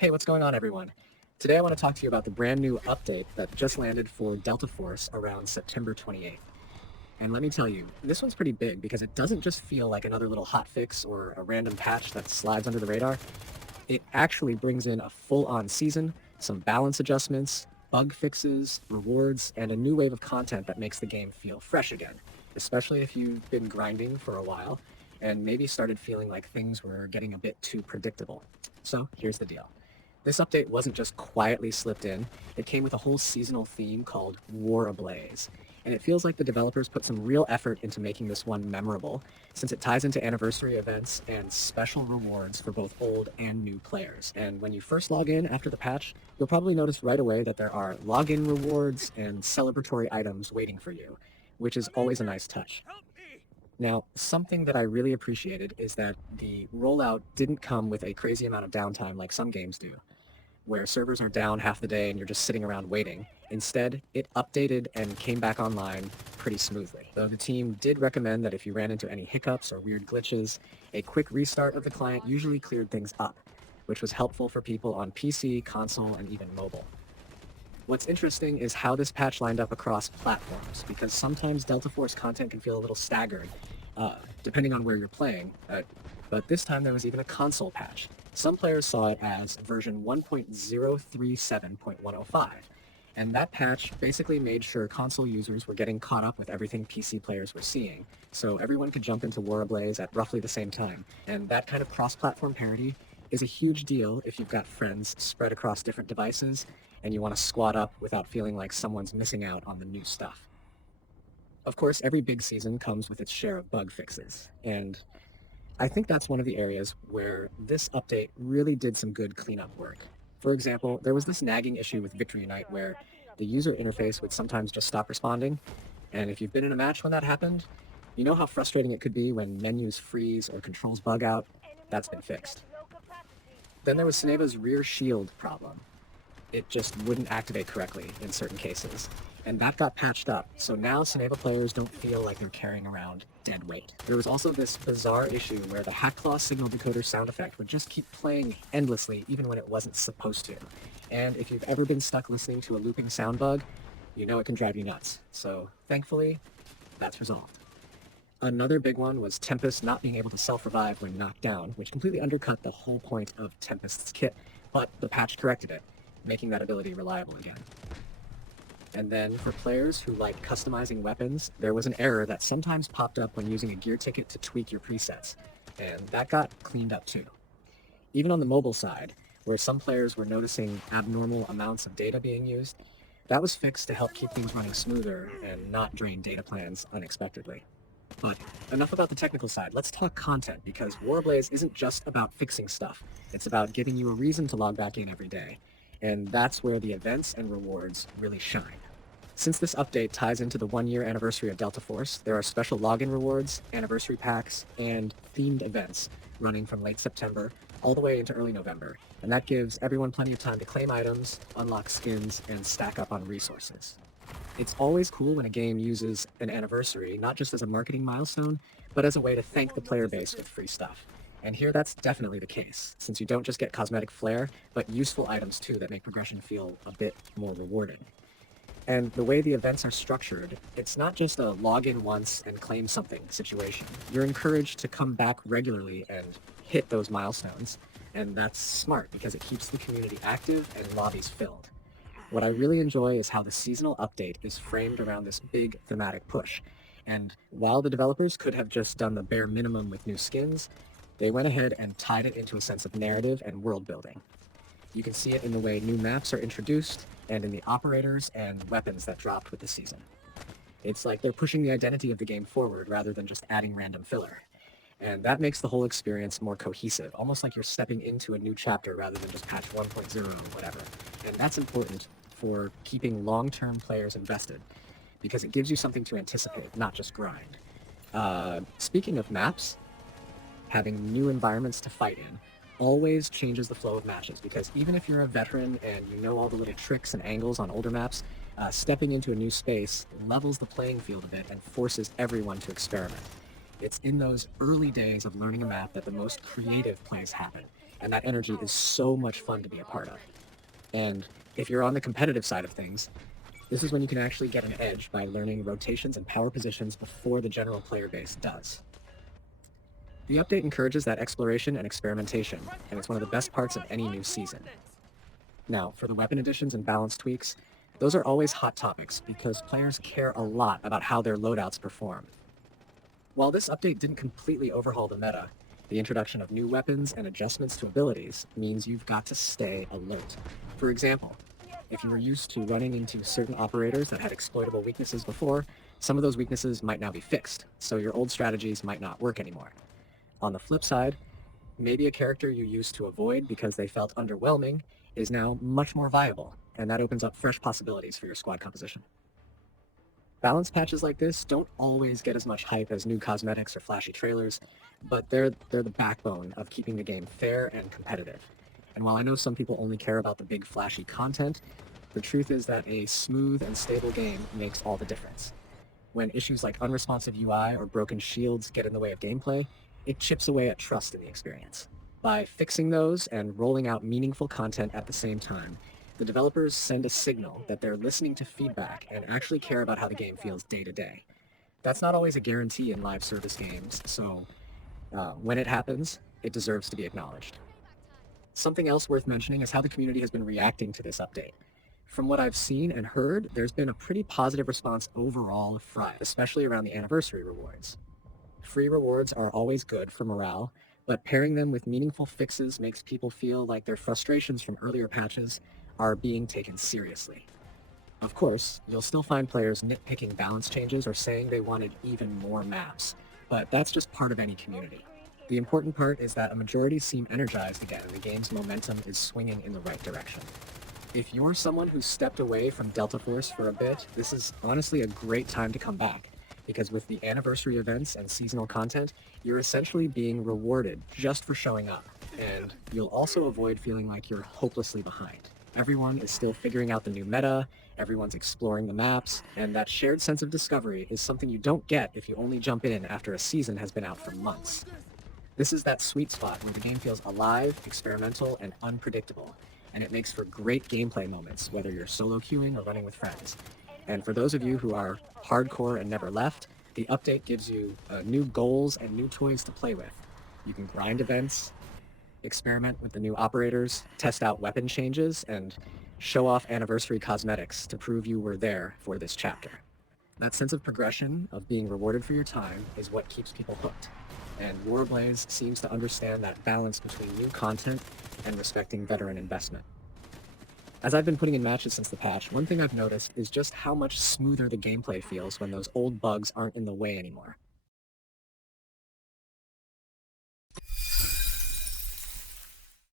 Hey, what's going on, everyone? Today I want to talk to you about the brand new update that just landed for Delta Force around September 28th. And let me tell you, this one's pretty big because it doesn't just feel like another little hotfix or a random patch that slides under the radar. It actually brings in a full-on season, some balance adjustments, bug fixes, rewards, and a new wave of content that makes the game feel fresh again, especially if you've been grinding for a while and maybe started feeling like things were getting a bit too predictable. So here's the deal. This update wasn't just quietly slipped in, it came with a whole seasonal theme called War Ablaze. And it feels like the developers put some real effort into making this one memorable, since it ties into anniversary events and special rewards for both old and new players. And when you first log in after the patch, you'll probably notice right away that there are login rewards and celebratory items waiting for you, which is always a nice touch. Now, something that I really appreciated is that the rollout didn't come with a crazy amount of downtime like some games do, where servers are down half the day and you're just sitting around waiting. Instead, it updated and came back online pretty smoothly. Though the team did recommend that if you ran into any hiccups or weird glitches, a quick restart of the client usually cleared things up, which was helpful for people on PC, console, and even mobile. What's interesting is how this patch lined up across platforms, because sometimes Delta Force content can feel a little staggered, depending on where you're playing, but this time there was even a console patch. Some players saw it as version 1.037.105, and that patch basically made sure console users were getting caught up with everything PC players were seeing, so everyone could jump into War Ablaze at roughly the same time. And that kind of cross-platform parity is a huge deal if you've got friends spread across different devices and you want to squad up without feeling like someone's missing out on the new stuff. Of course, every big season comes with its share of bug fixes, and I think that's one of the areas where this update really did some good cleanup work. For example, there was this nagging issue with Victory Night where the user interface would sometimes just stop responding, and if you've been in a match when that happened, you know how frustrating it could be when menus freeze or controls bug out. That's been fixed. Then there was Cineva's rear shield problem. It just wouldn't activate correctly in certain cases. And that got patched up, so now Cineva players don't feel like they're carrying around dead weight. There was also this bizarre issue where the Hackclaw signal decoder sound effect would just keep playing endlessly even when it wasn't supposed to. And if you've ever been stuck listening to a looping sound bug, you know it can drive you nuts. So thankfully, that's resolved. Another big one was Tempest not being able to self-revive when knocked down, which completely undercut the whole point of Tempest's kit, but the patch corrected it, making that ability reliable again. And then, for players who like customizing weapons, there was an error that sometimes popped up when using a gear ticket to tweak your presets, and that got cleaned up too. Even on the mobile side, where some players were noticing abnormal amounts of data being used, that was fixed to help keep things running smoother and not drain data plans unexpectedly. But enough about the technical side, let's talk content, because Warblaze isn't just about fixing stuff, it's about giving you a reason to log back in every day. And that's where the events and rewards really shine. Since this update ties into the 1-year anniversary of Delta Force, there are special login rewards, anniversary packs, and themed events running from late September all the way into early November. And that gives everyone plenty of time to claim items, unlock skins, and stack up on resources. It's always cool when a game uses an anniversary, not just as a marketing milestone, but as a way to thank the player base with free stuff. And here that's definitely the case, since you don't just get cosmetic flair, but useful items too that make progression feel a bit more rewarding. And the way the events are structured, it's not just a log in once and claim something situation. You're encouraged to come back regularly and hit those milestones, and that's smart because it keeps the community active and lobbies filled. What I really enjoy is how the seasonal update is framed around this big thematic push. And while the developers could have just done the bare minimum with new skins, they went ahead and tied it into a sense of narrative and world building. You can see it in the way new maps are introduced and in the operators and weapons that dropped with the season. It's like they're pushing the identity of the game forward rather than just adding random filler. And that makes the whole experience more cohesive, almost like you're stepping into a new chapter rather than just patch 1.0 or whatever. And that's important for keeping long-term players invested, because it gives you something to anticipate, not just grind. Speaking of maps, having new environments to fight in always changes the flow of matches, because even if you're a veteran and you know all the little tricks and angles on older maps, stepping into a new space levels the playing field a bit and forces everyone to experiment. It's in those early days of learning a map that the most creative plays happen, and that energy is so much fun to be a part of. And if you're on the competitive side of things, this is when you can actually get an edge by learning rotations and power positions before the general player base does. The update encourages that exploration and experimentation, and it's one of the best parts of any new season. Now, for the weapon additions and balance tweaks, those are always hot topics because players care a lot about how their loadouts perform. While this update didn't completely overhaul the meta, the introduction of new weapons and adjustments to abilities means you've got to stay alert. For example, if you were used to running into certain operators that had exploitable weaknesses before, some of those weaknesses might now be fixed, so your old strategies might not work anymore. On the flip side, maybe a character you used to avoid because they felt underwhelming is now much more viable, and that opens up fresh possibilities for your squad composition. Balance patches like this don't always get as much hype as new cosmetics or flashy trailers, but they're the backbone of keeping the game fair and competitive. And while I know some people only care about the big flashy content, the truth is that a smooth and stable game makes all the difference. When issues like unresponsive UI or broken shields get in the way of gameplay, it chips away at trust in the experience. By fixing those and rolling out meaningful content at the same time, the developers send a signal that they're listening to feedback and actually care about how the game feels day to day. That's not always a guarantee in live service games, so when it happens, it deserves to be acknowledged. Something else worth mentioning is how the community has been reacting to this update. From what I've seen and heard, there's been a pretty positive response overall of Fry, especially around the anniversary rewards. Free rewards are always good for morale, but pairing them with meaningful fixes makes people feel like their frustrations from earlier patches are being taken seriously. Of course, you'll still find players nitpicking balance changes or saying they wanted even more maps, but that's just part of any community. The important part is that a majority seem energized again and the game's momentum is swinging in the right direction. If you're someone who stepped away from Delta Force for a bit, this is honestly a great time to come back, because with the anniversary events and seasonal content, you're essentially being rewarded just for showing up, and you'll also avoid feeling like you're hopelessly behind. Everyone is still figuring out the new meta, everyone's exploring the maps, and that shared sense of discovery is something you don't get if you only jump in after a season has been out for months. This is that sweet spot where the game feels alive, experimental, and unpredictable, and it makes for great gameplay moments, whether you're solo queuing or running with friends. And for those of you who are hardcore and never left, the update gives you new goals and new toys to play with. You can grind events, experiment with the new operators, test out weapon changes, and show off anniversary cosmetics to prove you were there for this chapter. That sense of progression, of being rewarded for your time, is what keeps people hooked. And War Ablaze seems to understand that balance between new content and respecting veteran investment. As I've been putting in matches since the patch, one thing I've noticed is just how much smoother the gameplay feels when those old bugs aren't in the way anymore.